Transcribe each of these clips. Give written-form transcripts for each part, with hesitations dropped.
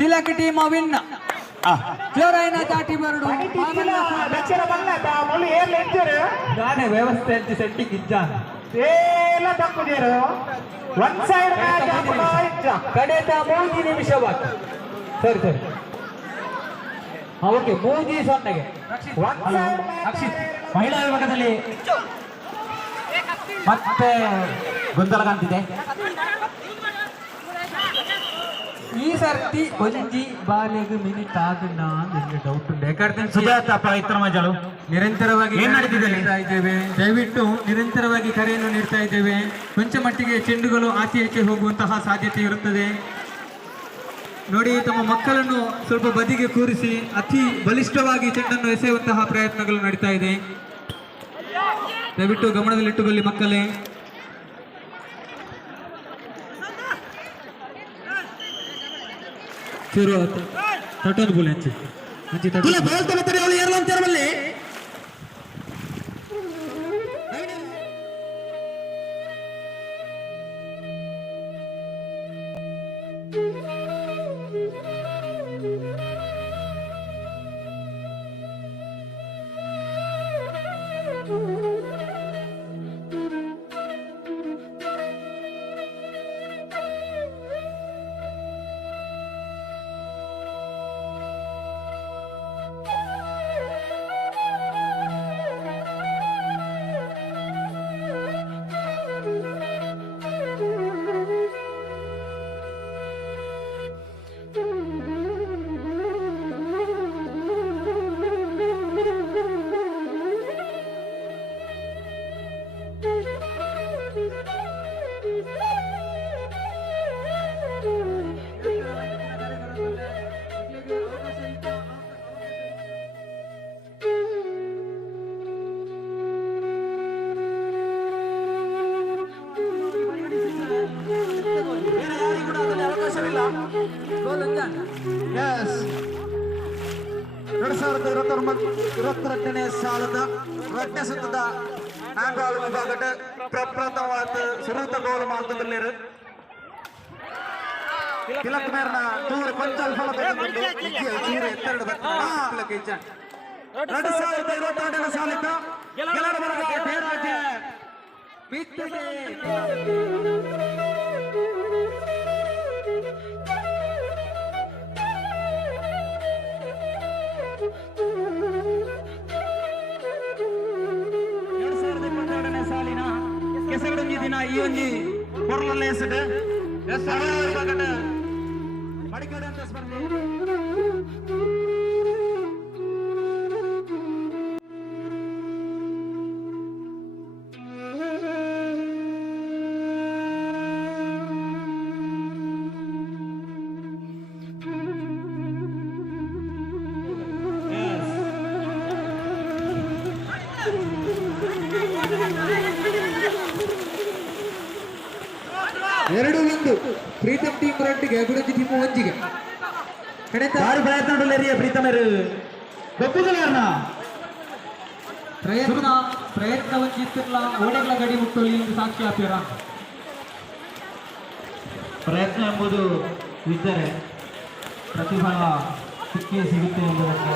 Tilak team win ಜೋರಾಯಿನ ದಾಟಿ ಬರಡು ನಾನೇ ವ್ಯವಸ್ಥೆ ಅಂತ ಸೆಟ್ಟಿಗೆ ಇಜ್ಜ ಎಲ್ಲ ತಕ್ಕುದಿರು ಒಂದ್ ಸೈಡ್ ಕಡೆತ 3 ನಿಮಿಷ ಬಾಕಿ ಸರಿ ಸರಿ ಓಕೆ 3-0 ರಕ್ಷಿತ್ ಮಹಿಳಾ ವಿಭಾಗದಲ್ಲಿ ಮತ್ತೆ ಗೊಂದಲ ಕಾಣ್ತಿದೆ. ಈ ಸರ್ತಿ ಒಂಜಿ ಬಾಲೆಗೆ ಮಿನಿಟ್ ಆದನ್ನ ನನಗೆ ಡೌಟ್ ಉಂಟು. ಯಾಕಂದ್ರೆ ಸುಜಾತಪ್ಪ ಇತರ ಮಜಲು ನಿರಂತರವಾಗಿ ಏನ್ ನಡೀತಿದೆ ಇದ್ದೇವೆ, ದಯವಿಟ್ಟು ನಿರಂತರವಾಗಿ ಕರೆಯನ್ನು ನೀಡ್ತಾ ಇದ್ದೇವೆ. ಕೊಂಚ ಮಟ್ಟಿಗೆ ಚೆಂಡುಗಳು ಆಚೆ ಈಚೆ ಹೋಗುವಂತಹ ಸಾಧ್ಯತೆ ಇರುತ್ತದೆ. ನೋಡಿ, ತಮ್ಮ ಮಕ್ಕಳನ್ನು ಸ್ವಲ್ಪ ಬದಿಗೆ ಕೂರಿಸಿ ಅತಿ ಬಲಿಷ್ಠವಾಗಿ ಚೆಂಡನ್ನು ಎಸೆಯುವಂತಹ ಪ್ರಯತ್ನಗಳು ನಡೀತಾ ಇದೆ. ದಯವಿಟ್ಟು ಗಮನದಲ್ಲಿಟ್ಟುಕೊಳ್ಳಿ ಮಕ್ಕಳೇ. ಶುರು ತಟ್ಟೋದು ಬೋಲ್ ಹಂಚಿ ನೇ ಸಾಲದ ರಟ್ಟೆ ಸುತ್ತದ ಆಂಗಾಳು ವಿಭಾಗದ ಪ್ರಪ್ರಥಮವಾದ ಸುರೂತ ಗೋಲು ಮಾಲ್ತದಲ್ಲಿರು ತಿಲಕ್ ಮೇರ್ನ ದೂರ ಕೊಂಚ ಚೂರು ಎತ್ತೆರಡು 2022ನೇ ಸಾಲಿನ ಗೆಲುವು ಬರಲಿದೆ ರಾಜ್ಯ ಬಿತ್ತಿದೆ. ಸಾಲಿನ ಕೆಸಗಡಂಜಿ ದಿನ ಈ ಒಂಜಿ ಕೊರಲಲ್ಲ ಎಸೆದು ಮಡಿಕೇರಿ ಸ್ಪರ್ಧೆ ಎರಡು ಒಂದು ಪ್ರೀತಮ್ ಟೀಮ್ ರೊಟ್ಟಿಗೆ ಗುಡಂಜಿ ಟೀಮ್ ಒಂಜಿಗೆ ಭಾರಿ ಪ್ರಯತ್ನ ಪ್ರೀತಮರು ಪ್ರಯತ್ನ ವಂಚಿತ್ತಿಲ್ಲ ಓಡೆಗಳ ಗಡಿ ಮುಟ್ಟಲಿ ಎಂದು ಸಾಕ್ಷಿ ಹಾಕ್ತೀರ. ಪ್ರಯತ್ನ ಎಂಬುದು ಇದ್ದರೆ ಪ್ರತಿಫಲ ಸಿಕ್ಕೇ ಸಿಗುತ್ತೆ ಎಂಬುದಕ್ಕೆ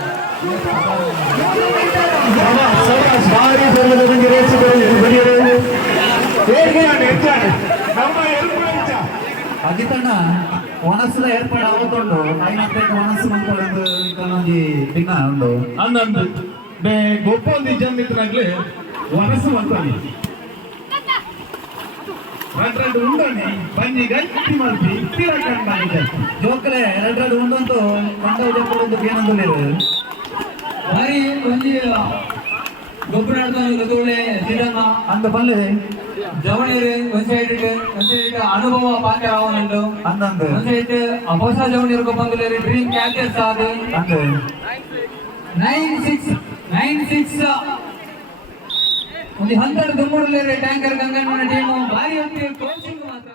ಅಜಿತಣ್ಣ ಒನಸದ ಏರ್ಪಾಡು ಆಗುತ್ತುಂಡು ಐನಪ್ಪೇಟ ಒನಸು ಮಂತ್ಕೊಂಡು ಒಂಜಿ ದಿನ ಉಂಡು ಅಂದಂದು ಗೊಪ್ಪ ಒಂದು ಜನ್ಮಿತ್ರಾಗ್ಲಿ ಒನಸು ಮಂತ್ರಿ ಎರಡು ಉಂಡೋನಿ ಬನ್ನಿ ಗಟ್ಟಿ ಮಾಡ್ತಿ ತಿರಕಂಡ ಜೋಕಲೆ ಎರಡು ಉಂಡಂತೂ ಮಂಡವ ಜಪ್ಪಡೊಂದು ಏನಂದಿರು ಭಾರಿ ಒಂಜಿ ಗೊಬ್ಬರ ಗದೋಳೆ ಸಿಡನ್ನ ಅಂದ ಪಲ್ಲೆ ಜವಣೀರು ಒಂದು ಸೈಡ್ ಅನುಭವ ಪಾತ್ರ ಅವನುಂಟು ಅಂದಂದು ಒಂದು ಸೈಡ್ ಹೊಸ ಜವಣೀರು ಬಂದು ಡ್ರೀಮ್ ಕ್ಯಾಚರ್ಸ್ ಆದ ಅಂದು 96 ಒಂದು 100 ದುಮ್ಮೂರಲ್ಲಿ ಟ್ಯಾಂಕರ್ ಗಂಗಣ್ಣನ ಟೀಮು ಭಾರಿ ಹೊತ್ತಿಗೆ ಕೋಚಿಂಗ್ ಮಾತ್ರ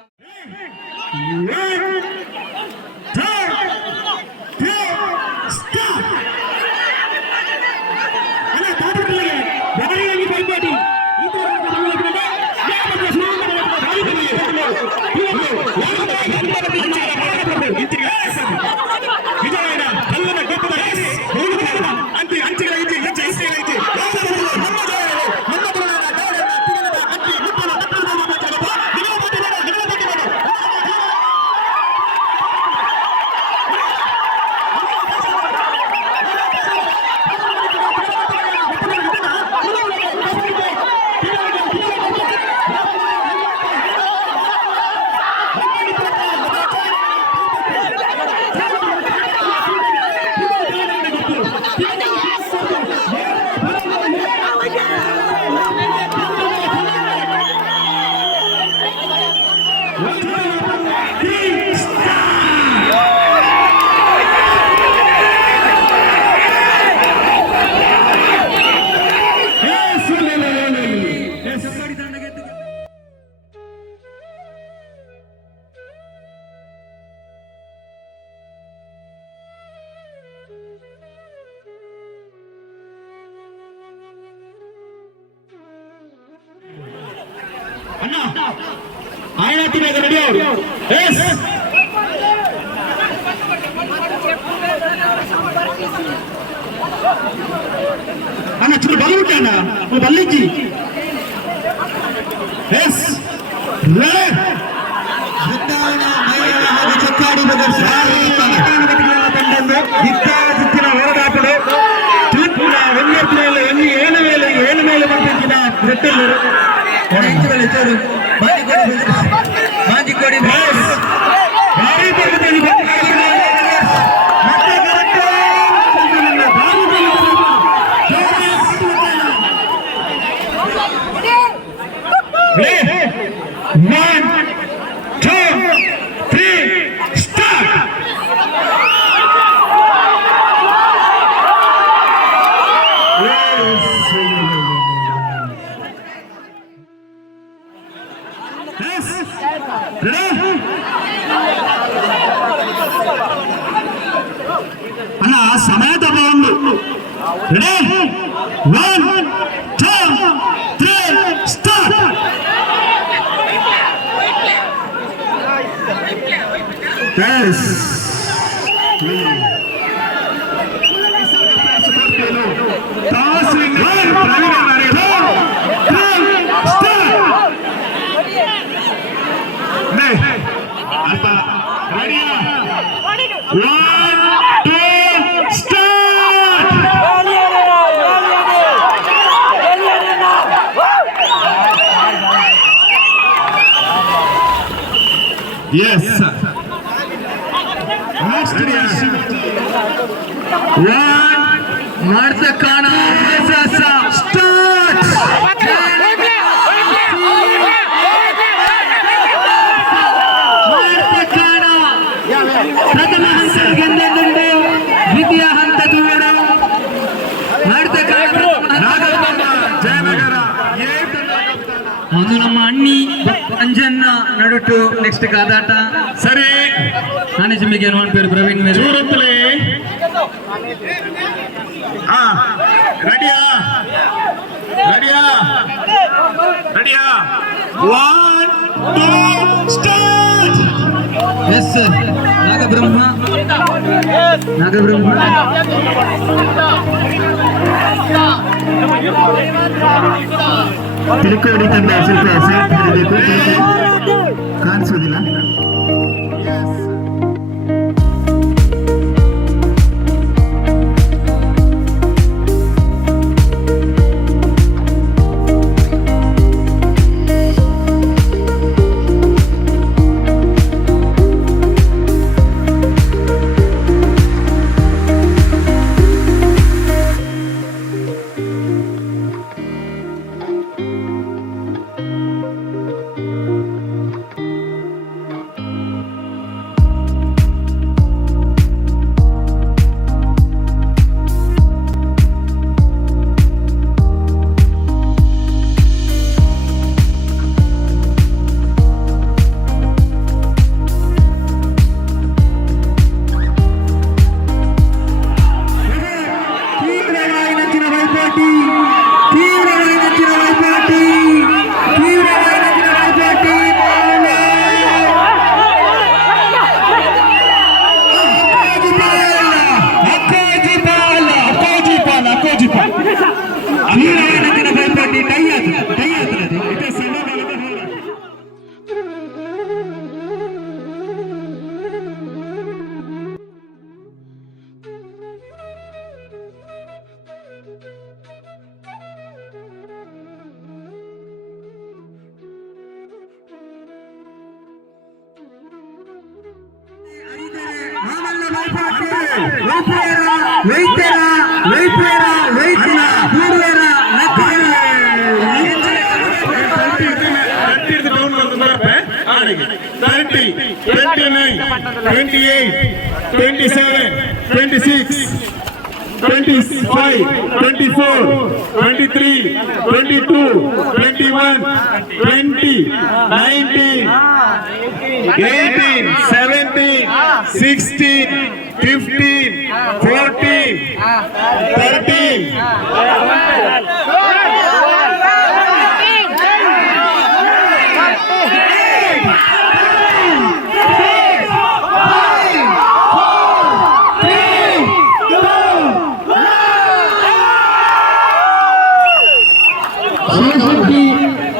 ఆయన తినే రెడీ ఎస్ అన్న చూడు బల్లి ఉంటాయన్నా నువ్వు బల్లికి ఎస్ ఇచ్చిన ಹೋರಾಟಗಳು ತೂಪಿನ వెన్నెత్తులలో ఎన్ని ఏలు మేలు పంపించిన రెట్టెలు మాజికోడి భారీ పద్ధతిని One, two, three, start! Yes! Ready? అన్న సమయత బాగుంది ready 1, 2, 3 start Yes. Tossing one, start. Ready? 1, 2, start. Yes. ಮಾಡ್ತಕ್ಕಾಣ ಸ್ಟಾರ್ಟ್ ಮಾಡ್ತಕ್ಕಾಣ ಪ್ರಥಮ ಹಂತ ಗೆದ್ದುಕೊಂಡು ದ್ವಿತೀಯ ಹಂತ ದೂರು ಮಾಡ್ತಕ್ಕಾಣ ಒಂದು ನಮ್ಮ ಅಣ್ಣಿ ಅಂಜನ್ನ ನಡುಟು ನೆಕ್ಸ್ಟ್ ಕಾದಾಟ సరే ನಾನೇ ಜಿಮ್ಮಿಗೆ ಏನು పేరు ಪ್ರವೀಣ್ ಮೇಲೆ చూడంతులే రెడీయా రెడీయా 1, 2 స్టార్ట్ ಎಸ್ ನಾಗಬ್ರಹ್ಮ ತಿಳ್ಕೊಳ್ಳಿ ತಂದೆ ಸ್ವಲ್ಪ ಸೈಡ್ ಹಿಡಿಬೇಕು ಕಾಣಿಸೋದಿಲ್ಲ Thirty, 29, 28, 27, 26, 25, 24, 23, 22, 21, 20, 19, 18, 17, 16, 15, 14, 13.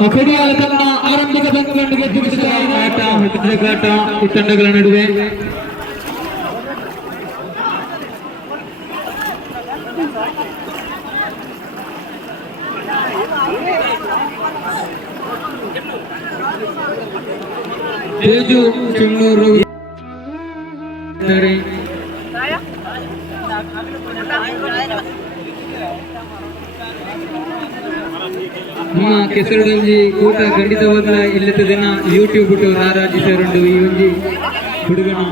ಕಡಿಯಾಲ ತನ್ನ ಆರಂಭಿಕ ತಂಡವನ್ನು ಗೆದ್ದುಬಿಟ್ಟಿದೆ. ಆಟ ಹುಟ್ಟಿದ ಈ ತಂಡಗಳ ನಡುವೆ. ತೇಜು ಚಿಮ್ಮೂರು ನಮ್ಮ ಕೆಸರಡೊಂಜಿ ಕೂಟ ಖಂಡಿತವಾಗ್ಲ ಇಲ್ಲದ ದಿನ ಯೂಟ್ಯೂಬ್ ಬಿಟ್ಟು ರಾರಾಜಿಸರುಂಡು ಈ ಒಂಜಿ ಹುಡುಗನ